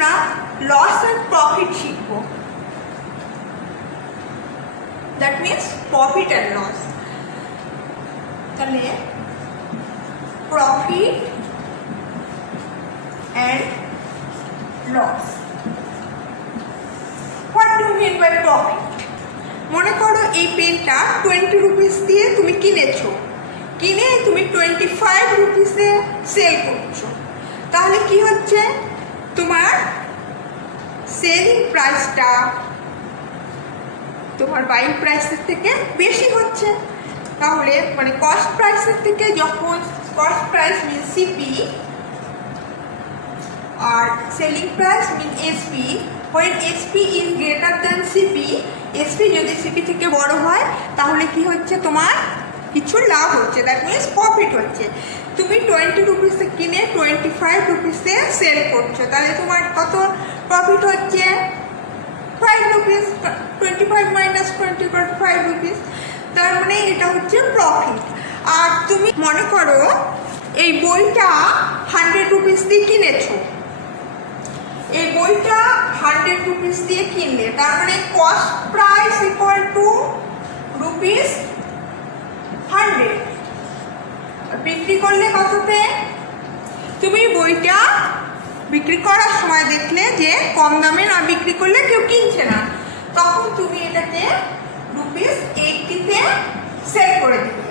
আমরা loss and profit শিখব। That means profit and loss. তাহলে profit and loss. What do mean by profit? মনে করো এই পেনটা 20 রুপিস দিয়ে তুমি কিনেছো, কিনে তুমি 25 রুপিসে সেল করছো, তাহলে কি হচ্ছে? তোমার সেলিং প্রাইসটা তোমার বাইং প্রাইসের থেকে বেশি হচ্ছে। তাহলে মানে কস্ট প্রাইসের থেকে যখন কস্ট প্রাইস মিন সিপি আর selling price mean SP, when SP is greater than CP, SP যদি CP থেকে বড় হয় তাহলে কি হচ্ছে? তোমার কিছু লাভ হচ্ছে, দ্যাট মিনস প্রফিট হচ্ছে। তুমি 20 রুপিসে কিনে 25 রুপিসে সেল করছো, তাহলে তোমার কত প্রফিট হচ্ছে? 5 রুপিস। 25 মাইনাস 20 5 রুপিস, তার মানে এটা হচ্ছে প্রফিট। আর তুমি মনে করো এই বইটা 100 রুপিস দিয়ে কিনেছো, এই বইটা 100 রুপিস দিয়ে কিনলে তার মানে cost price equal to rupees 100। বিক্রি করলে কততে? তুমি বইটা বিক্রি করার সময় দেখলে যে কম দামে না বিক্রি করলে কেউ কিনছে না, তখন তুমি এটাকে রুপিস 80-তে সেল করে দিবে।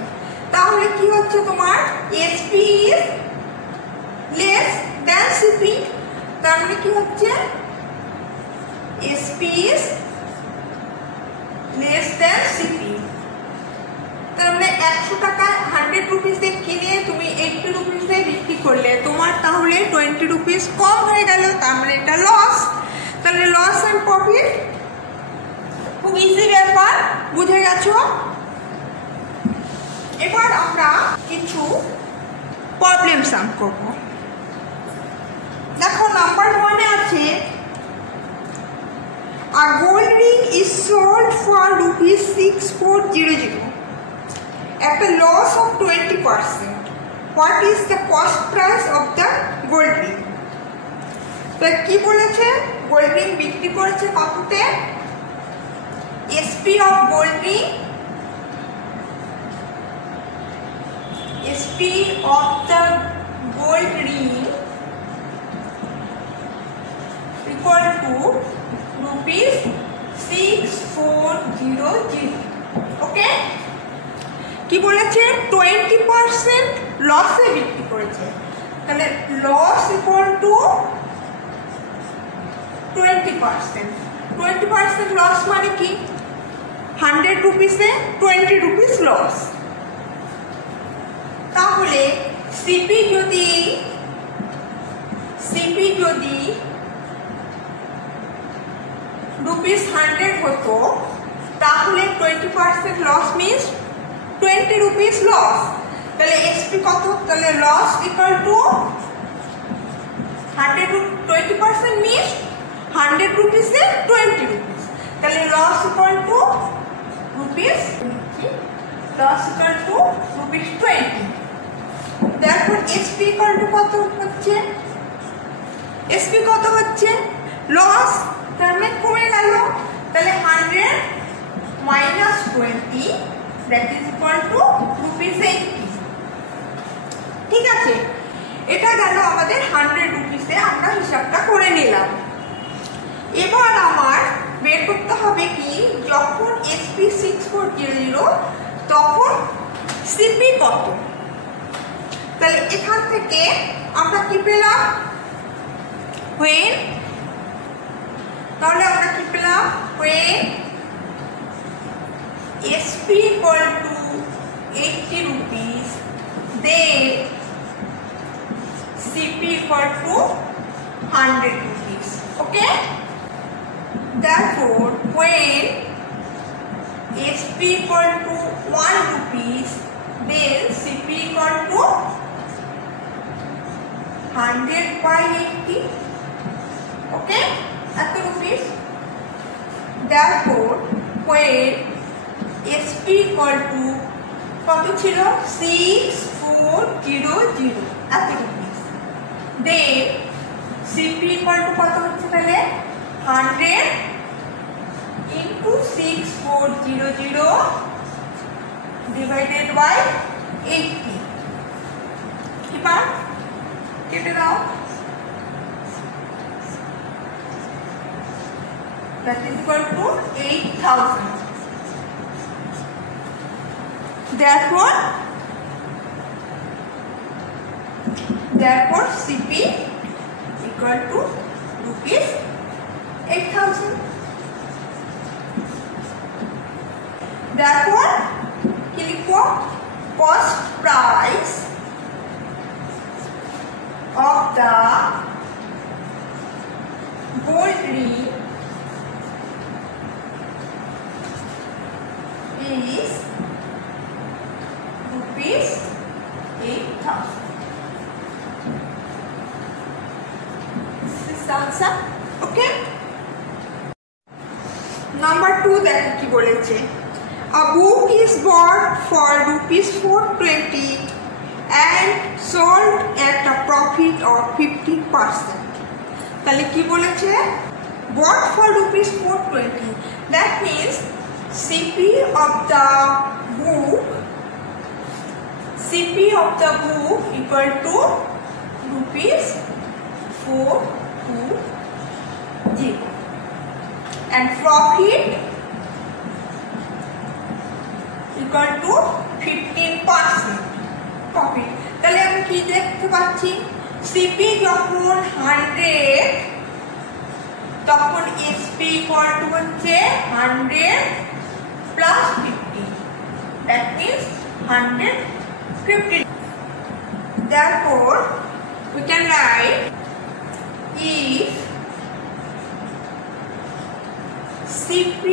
তাহলে কি হচ্ছে? তোমার SP is less than CP, তার মানে কি হচ্ছে? SP is less than CP. তার মানে 100 টাকায় 100 রুপিসে কিনে তুমি 80 রুপিসে বিক্রি করলে তোমার তাহলে 20 রুপিস কম হয়ে গেল, তার মানে এটা লস। তাহলে লস এন্ড প্রফিট খুব ইজি ব্যাপার, বুঝে গেছো? এবার আমরা কিছু প্রবলেম সলভ করব। দেখো নাম্বার 1 আছে a gold ring is sold for rupees 6400 at a loss of 20%. What is the cost price of the gold ring? তো কি বলেছে? গোল্ড রিং বিক্রি করেছে কততে? SP of gold ring, SP of the gold ring equal to rupees 6400. ওকে, কি বলেছে? 20% লসে বিক্রি করেছে, তাহলে লস ইকুয়াল টু 20%। 20% লস মানে কি? 100 রুপিসে 20 রুপিস লস। তাহলে সিপি যদি রুপিস 100 হতো, তাহলে 20% লস মিনস 20 রুপিস লস। তাহলে এসপি কত? তাহলে লস ইকুয়াল টু 20% মিনস 100 রুপিসে 20 রুপিস, তাহলে loss equal to rupees, loss equal to rupees 20। তারপর এসপি ইকুয়াল টু কত হচ্ছে? এসপি কত হচ্ছে? লস, তার মানে কমে গেল। তাহলে 100 মাইনাস 20 that is equal to rupees 80। ঠিক আছে, এটা গেল আমাদের 100 রুপিসে, আমরা হিসাবটা করে নিলাম। এবার আমার বের করতে হবে কি, যখন এসপি 6400 তখন সিপি কত। তাহলে এখান থেকে আমরা কি পেলাম? when, তাহলে আমরা কি পেলাম? when SP equal to 80 rupees, then CP equal to 100 rupees. Okay? Therefore, when SP equal to 1 rupees, then CP equal to 100 by 80. Okay? At the rupees. Therefore, when SP equal to কত ছিল? 6400 at the rupees. Then CP equal to কত হচ্ছে তাহলে 100 ইন্টু 6400 divided by 80 এবার কেটে দাও that is equal to 8000 therefore CP equal to rupees 8000 therefore cost price of the gold ring is rupees 8000. This is the answer. Okay. Number 2 দেখো কি বলেছে a book is bought for rupees 420 and sold at a profit of 15%. তাহলে কি বলেছে bought for rupees 420 that means CP of the book equal to rupees 420 and profit equal to 15% profit. তাহলে আমি কি দেখতে পাচ্ছি CP যখন 100 তখন SP equal to হচ্ছে 100 plus 50 that means 150. Therefore we can write if CP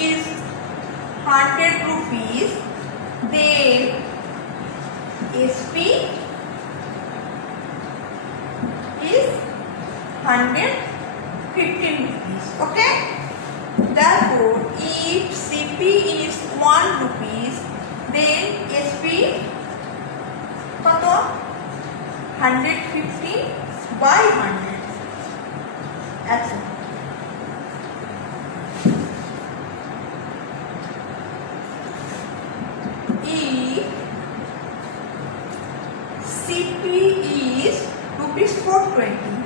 is 100 rupees then SP is 115 rupees. Okay. Therefore, if CP is 1 rupees, then SP কত 150 by 100. That's it. If CP is rupees 420,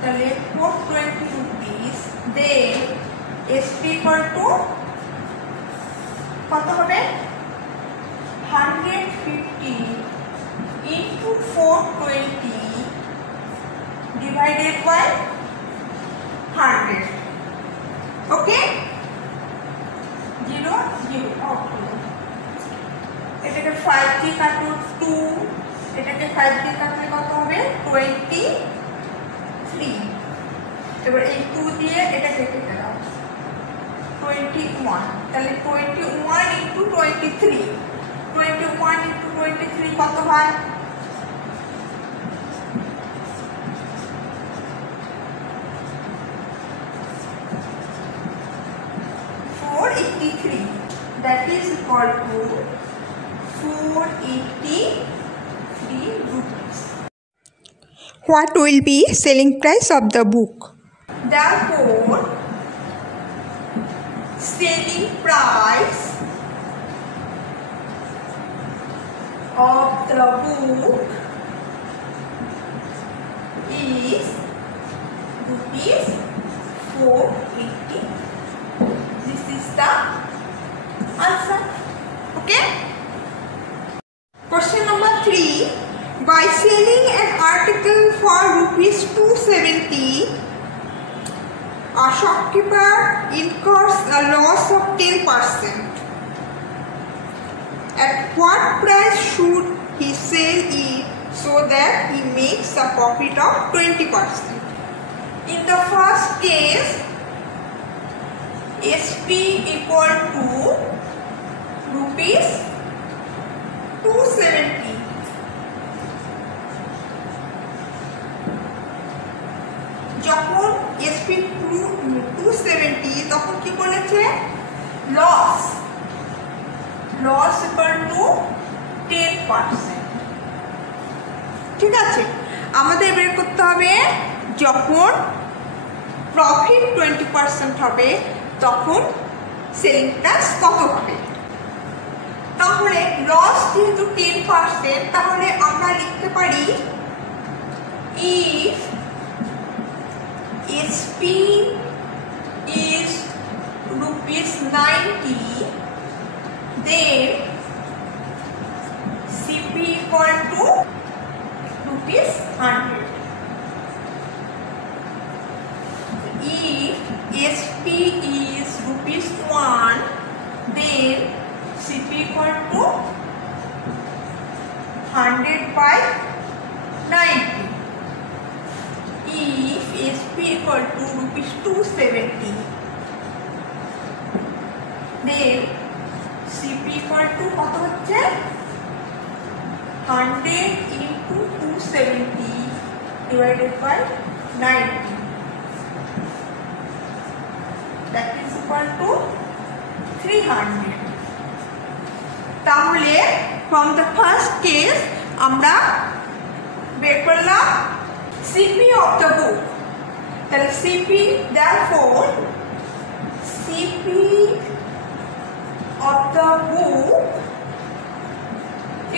তাহলে 420 rupees, then SP equal to কত হবে 150 into 420 divided by 100. Okay? 0 0 okay. এটাকে 5 দিয়ে কাটো 2, এটাকে 5 দিয়ে কাটলে কত হবে 23. এবার এই 2 দিয়ে এটাকে কেটে দাও 21. তাহলে 21 into 23, 21 into 23 কত হয় 483. That is equal to 483 rupees. What will be selling price of the book? Therefore, selling price of the book is rupees 480. This is the answer. Okay. Question number 3. By selling an article for rupees 270, a shopkeeper incurs a loss of 10%. At what price should he sell it so that he makes a profit of 20%? In the first case, SP equal to rupees 270. যখন SP 270 তখন কি বলেছে loss equal to 10%. ঠিক আছে, আমাদের বের করতে হবে যখন প্রফিট 20% হবে তখন সেলিং প্রাইস কত হবে। তাহলে লস যেহেতু 10%, তাহলে আমরা লিখতে পারি if SP is ₹90, then CP equal to ₹100. If SP is ₹1, then CP equal to 100/90. If SP equal to ₹270, then CP equal to কত হচ্ছে 100 into 270 divided by 90. That is equal to 300. তাহলে from the first case আমরা বের করলাম CP of the book. তাহলে CP, therefore CP of the book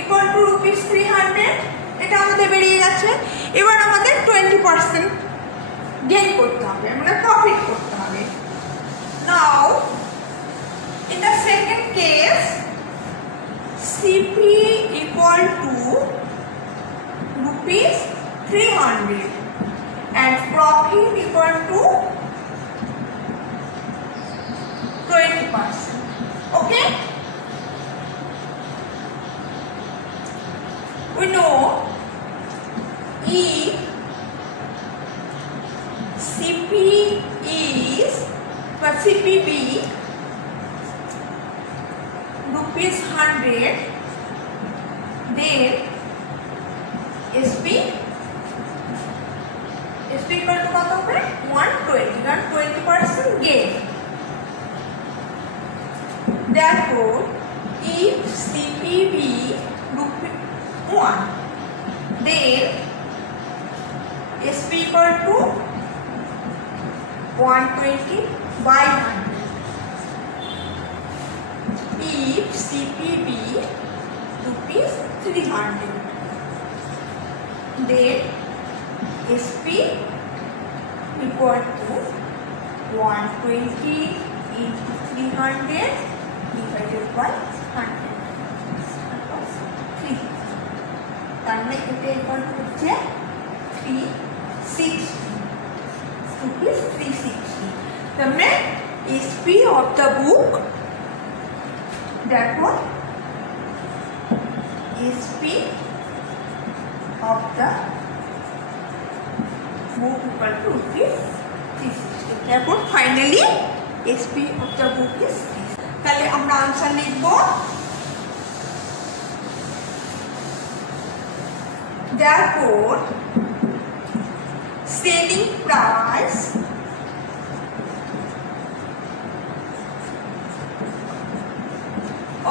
equal to ₹300. এটা আমাদের বেরিয়ে গেছে। এবার আমাদের 20% গেইন করতে হবে, মানে প্রফিট করতে হবে। Now in the second case CP equal to ₹300 and profit equal to 20%. Okay, we know if CP is CPB ₹100, then SP equal to কত হবে 120, কারণ 20% gain. Therefore if CPB ₹1, then SP equal to 120/100. If CPB ₹300, then SP equal to 120 into 300 divided by 100. 3. তার মানে এটা equal to হচ্ছে 360. তার মানে SP of the book, therefore SP of the book equal to ₹360. Therefore finally SP of the book is 360. তাহলে আমরা आंसर লিখব therefore selling price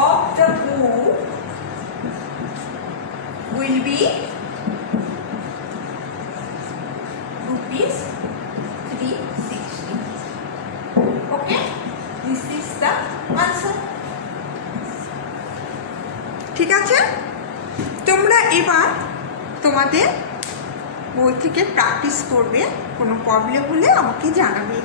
of the book will be ₹360. Okay, this is the answer. ঠিক আছে, তোমরা এবার তোমাদের বই থেকে প্র্যাকটিস করবে, কোনো প্রবলেম হলে আমাকে জানাবে।